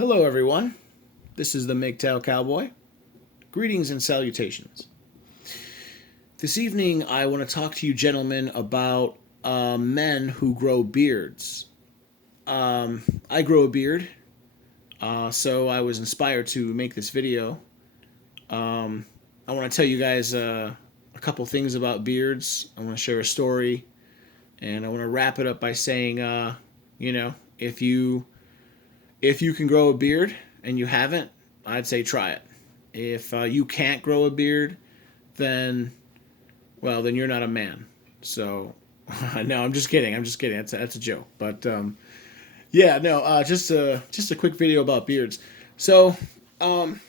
Hello, everyone. This is the Mgtow Cowboy. Greetings and salutations. This evening, I want to talk to you, gentlemen, about men who grow beards. I grow a beard, so I was inspired to make this video. I want to tell you guys a couple things about beards. I want to share a story, and I want to wrap it up by saying, you know, if you can grow a beard and you haven't, I'd say try it. If you can't grow a beard, then then you're not a man. So no, I'm just kidding. I'm just kidding. That's a joke. But yeah, no, just a quick video about beards. So um,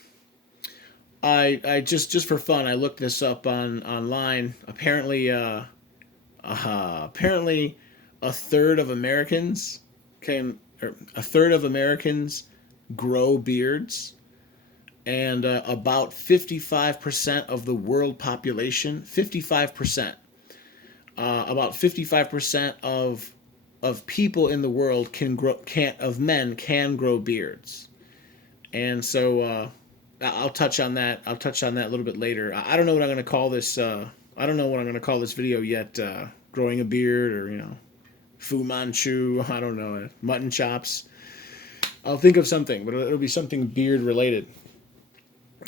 I just for fun, I looked this up on online. Apparently, a third of Americans a third of Americans grow beards, and about 55% of the world population, 55%, about 55% of people in the world of men can grow beards. And so I'll touch on that. I'll touch on that a little bit later. I don't know what I'm going to call this. I don't know what I'm going to call this video yet. Growing a beard, or Fu Manchu. I don't know. Mutton chops. I'll think of something, but it'll be something beard related.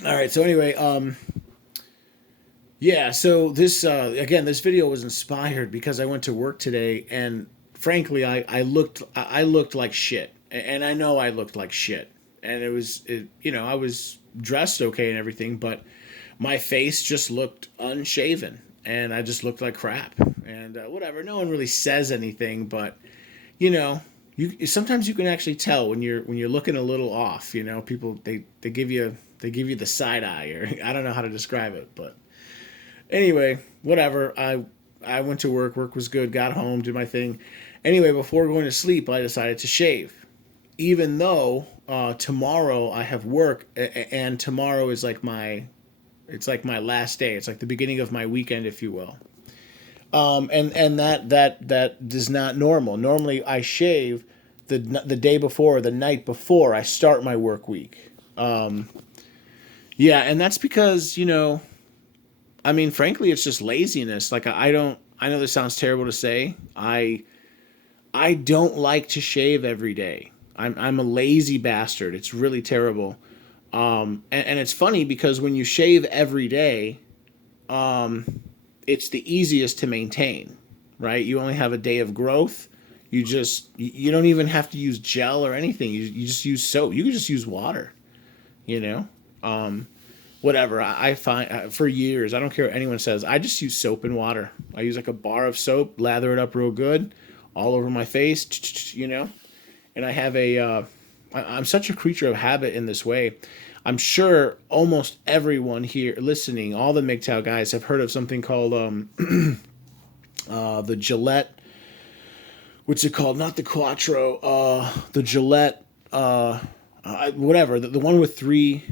All right. So anyway, yeah. So this again, this video was inspired because I went to work today, and frankly, I looked like shit, and I know I looked like shit, and I was dressed okay and everything, but my face just looked unshaven, and I just looked like crap, and whatever. No one really says anything, but you know, you sometimes you can actually tell when you're looking a little off. People they give you the side eye, or I don't know how to describe it, but anyway, whatever. I went to work. Work was good. Got home, did my thing. Anyway, before going to sleep, I decided to shave, even though tomorrow I have work, and tomorrow is like my last day. It's like the beginning of my weekend, if you will. And that is not normal. Normally, I shave the day before, the night before I start my work week. Yeah, and that's because I mean, frankly, it's just laziness. Like I don't. I know this sounds terrible to say. I don't like to shave every day. I'm a lazy bastard. It's really terrible. And it's funny because when you shave every day, it's the easiest to maintain, right? You only have a day of growth. You don't even have to use gel or anything. You just use soap. You can just use water, you know. Whatever. I find for years, I don't care what anyone says. I just use soap and water. I use like a bar of soap, lather it up real good, all over my face, And I have I'm such a creature of habit in this way. I'm sure almost everyone here listening, all the MGTOW guys, have heard of something called the Gillette. What's it called? Not the Quattro. The Gillette. Whatever. The one with three.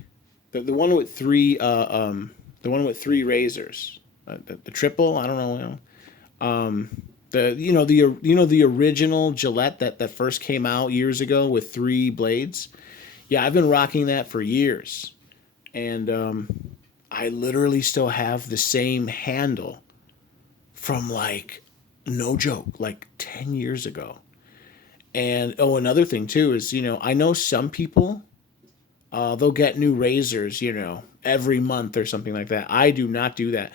The one with three. The one with three razors. The triple. I don't know. The original Gillette that first came out years ago with three blades. Yeah, I've been rocking that for years, and I literally still have the same handle from, like, no joke, like 10 years ago. And another thing too is, I know some people, they'll get new razors, every month or something like that. I do not do that.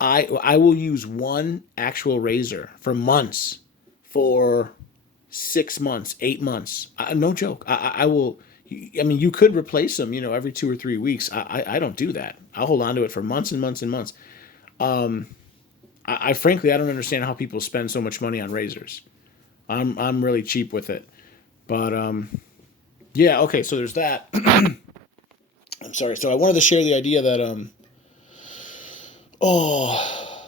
I will use one actual razor for months, for 6 months, 8 months. No joke. I will. I mean, you could replace them, every 2 or 3 weeks. I don't do that. I'll hold on to it for months and months and months. I frankly, I don't understand how people spend so much money on razors. I'm really cheap with it. But yeah, okay. So there's that. I'm sorry. So I wanted to share the idea that oh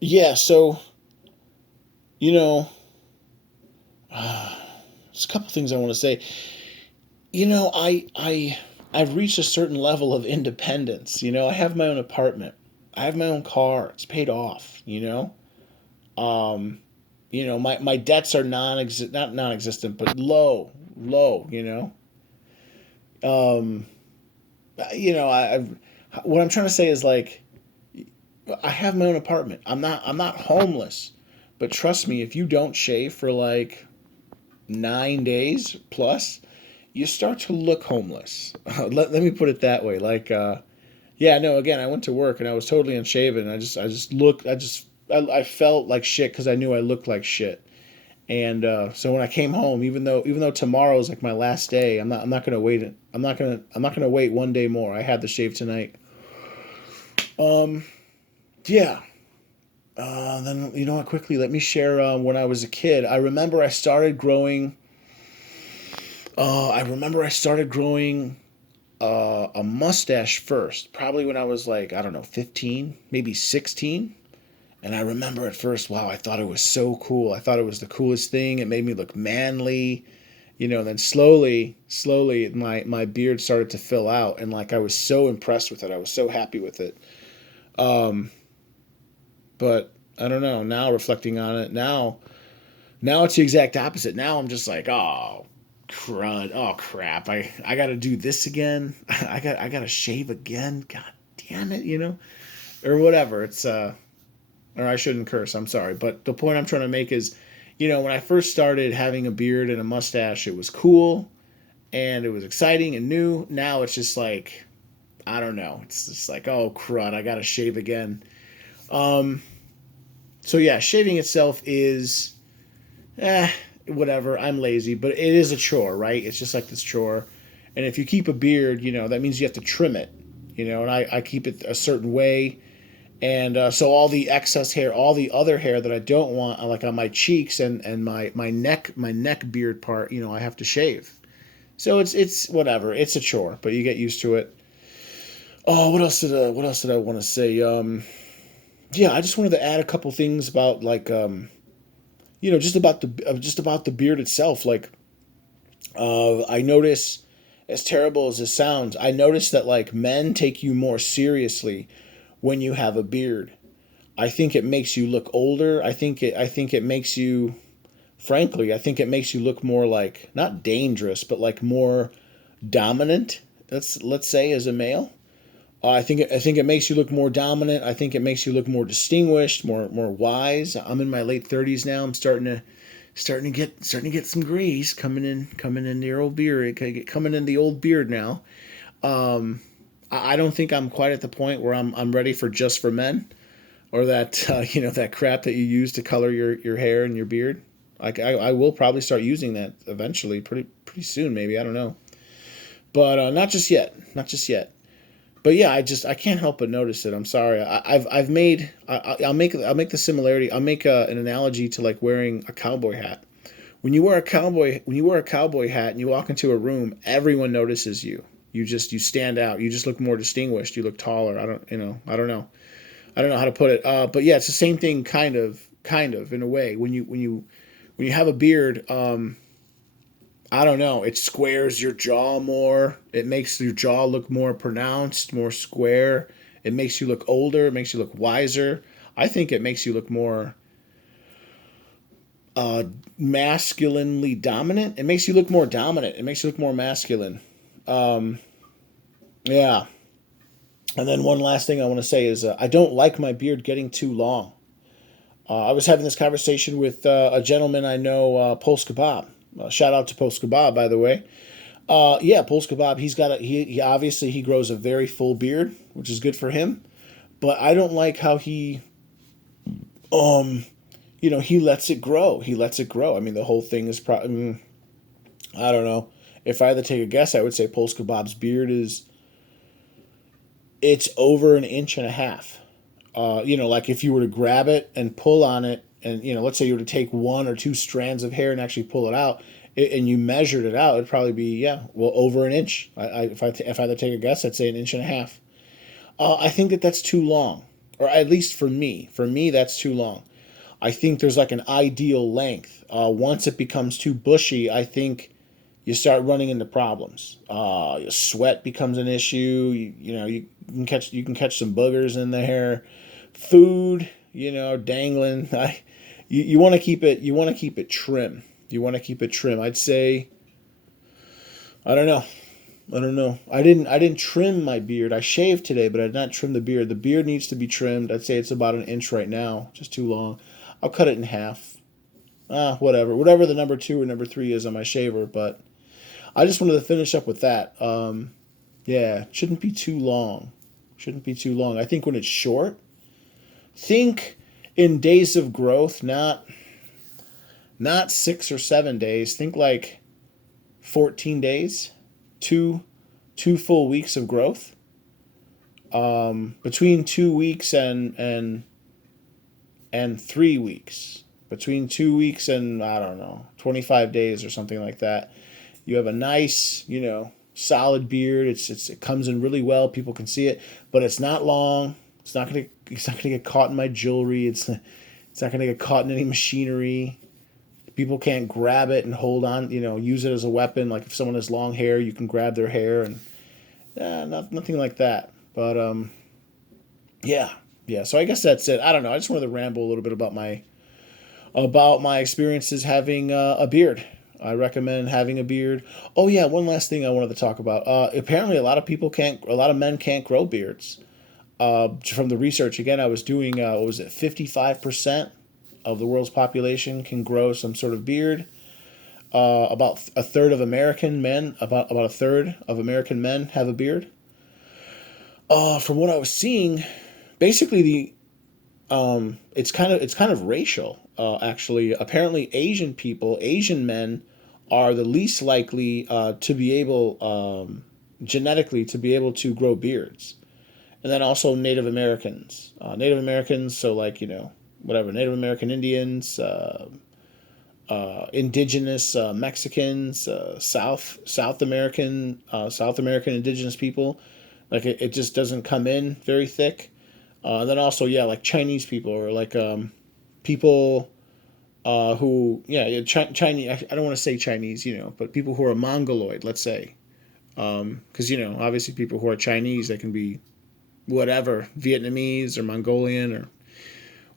yeah. So you know, there's a couple things I want to say. I've reached a certain level of independence. I have my own apartment. I have my own car. It's paid off. Um, my debts are not non-existent, but low. Um, what I'm trying to say is like I have my own apartment. I'm not homeless, but trust me, if you don't shave for like 9 days plus, you start to look homeless. Let me put it that way. Like, yeah, no. Again, I went to work and I was totally unshaven. I felt like shit because I knew I looked like shit. And so when I came home, even though tomorrow is like my last day, I'm not gonna wait. I'm not gonna wait one day more. I had the shave tonight. Um, yeah. Then you know what? Quickly, let me share. When I was a kid, I remember I started growing. A mustache first, probably when I was like, I don't know, 15, maybe 16. And I remember at first, wow, I thought it was so cool. I thought it was the coolest thing. It made me look manly, then slowly, my beard started to fill out. And like, I was so impressed with it. I was so happy with it. Um, but I don't know. Now, reflecting on it, now it's the exact opposite. Now I'm just like, oh, crud. Oh, crap. I got to do this again. I got to shave again. God damn it, or whatever. Or I shouldn't curse. I'm sorry. But the point I'm trying to make is, when I first started having a beard and a mustache, it was cool and it was exciting and new. Now it's just like, I don't know. It's just like, oh, crud. I got to shave again. Um, so yeah, shaving itself is eh, whatever. I'm lazy, but it is a chore, right? It's just like this chore. And if you keep a beard, that means you have to trim it, and I keep it a certain way. And so all the excess hair, all the other hair that I don't want, like on my cheeks and my neck beard part, I have to shave. So it's whatever. It's a chore, but you get used to it. Oh, what else did I want to say? Yeah, I just wanted to add a couple things about like just about the beard itself. Like I notice, as terrible as this sounds, I notice that like men take you more seriously when you have a beard. I think it makes you look older. I think it makes you, frankly, I think it makes you look more like not dangerous, but like more dominant. Let's say as a male. I think it makes you look more dominant. I think it makes you look more distinguished, more wise. I'm in my late 30s now. I'm starting to get some grease coming in the old beard, coming in the old beard now. Um, I don't think I'm quite at the point where I'm ready for just for men, or that that crap that you use to color your hair and your beard. Like I will probably start using that eventually, pretty soon, maybe, I don't know, but not just yet, not just yet. But yeah, I can't help but notice it. I'm sorry. I've made I'll make the similarity. I'll make an analogy to like wearing a cowboy hat. When you wear a cowboy hat and you walk into a room, everyone notices you. You stand out. You just look more distinguished. You look taller. I don't know how to put it. But yeah, it's the same thing, kind of in a way. When you have a beard, I don't know. It squares your jaw more. It makes your jaw look more pronounced, more square. It makes you look older. It makes you look wiser. I think it makes you look more uh, masculinely dominant. It makes you look more dominant. It makes you look more masculine. Um, yeah. And then one last thing I want to say is I don't like my beard getting too long. I was having this conversation with a gentleman I know, Pulse Kebab. Shout out to Pulse Kebab, by the way. Yeah, Pulse Kebab. He obviously he grows a very full beard, which is good for him. But I don't like how um he lets it grow. He lets it grow. I mean, the whole thing is probably, I don't know. If I had to take a guess, I would say Pulse Kebab's beard is it's over an inch and a half. Like if you were to grab it and pull on it, and let's say you were to take one or two strands of hair and actually pull it out, and you measured it out, it'd probably be, yeah, well, over an inch. If I had to take a guess, I'd say an inch and a half. I think that's too long, or at least for me. For me, that's too long. I think there's like an ideal length. Once it becomes too bushy, I think you start running into problems. Your sweat becomes an issue. You can catch some boogers in the hair. Food, dangling. You want to keep it. You want to keep it trim. You want to keep it trim. I'd say, I don't know. I don't know. I didn't trim my beard. I shaved today, but I did not trim the beard. The beard needs to be trimmed. I'd say it's about an inch right now, just too long. I'll cut it in half. Whatever. Whatever the number two or number three is on my shaver, but I just wanted to finish up with that. Yeah, shouldn't be too long. Shouldn't be too long. I think when it's short, think in days of growth, not 6 or 7 days. Think like 14 days, two full weeks of growth. Between 2 weeks and 3 weeks. Between 2 weeks and I don't know, 25 days or something like that. You have a nice, solid beard. It comes in really well. People can see it, but it's not long. It's not gonna get caught in my jewelry. It's not gonna get caught in any machinery. People can't grab it and hold on, use it as a weapon. Like if someone has long hair, you can grab their hair and nothing like that. But yeah, yeah. So I guess that's it. I don't know. I just wanted to ramble a little bit about my experiences having a beard. I recommend having a beard. Oh yeah, one last thing I wanted to talk about. Apparently, a lot of men can't grow beards. From the research again, I was doing, what was it, 55% of the world's population can grow some sort of beard. About a third of American men, about a third of American men have a beard. From what I was seeing, basically it's kind of racial. Actually, apparently Asian men are the least likely to be able genetically to be able to grow beards, and then also Native Americans, so like whatever Native American Indians, indigenous Mexicans, South American indigenous people, like it just doesn't come in very thick. Then also yeah, like Chinese people or like people who yeah Chinese. I don't want to say Chinese, but people who are Mongoloid, let's say, because obviously people who are Chinese, they can be whatever Vietnamese or Mongolian or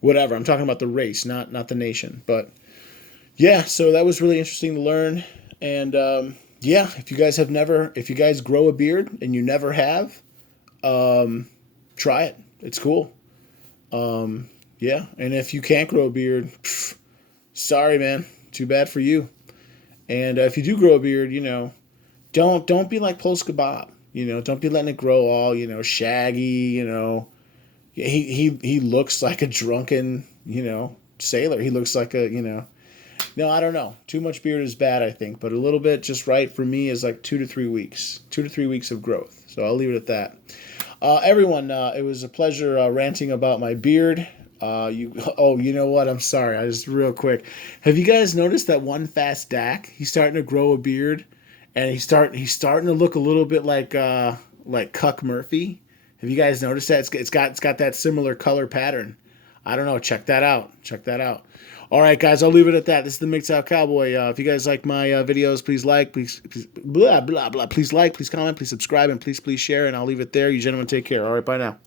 whatever. I'm talking about the race, not the nation. But yeah, so that was really interesting to learn. And yeah, if you guys grow a beard and you never have, try it. It's cool. Yeah, and if you can't grow a beard, sorry, man. Too bad for you. And if you do grow a beard, don't be like Polska Bob. Don't be letting it grow all shaggy. He looks like a drunken sailor. He looks like a No, I don't know. Too much beard is bad, I think, but a little bit just right for me is like 2 to 3 weeks. 2 to 3 weeks of growth. So I'll leave it at that. Everyone, it was a pleasure ranting about my beard. You know what? I'm sorry. I just real quick. Have you guys noticed that one fast Dak? He's starting to grow a beard, and he's starting to look a little bit like Cuck Murphy. Have you guys noticed that? It's got that similar color pattern. I don't know. Check that out. Check that out. All right, guys, I'll leave it at that. This is the Mgtow Cowboy. If you guys like my videos, please like, please blah blah blah. Please like, please comment, please subscribe, and please share. And I'll leave it there. You gentlemen take care. All right, bye now.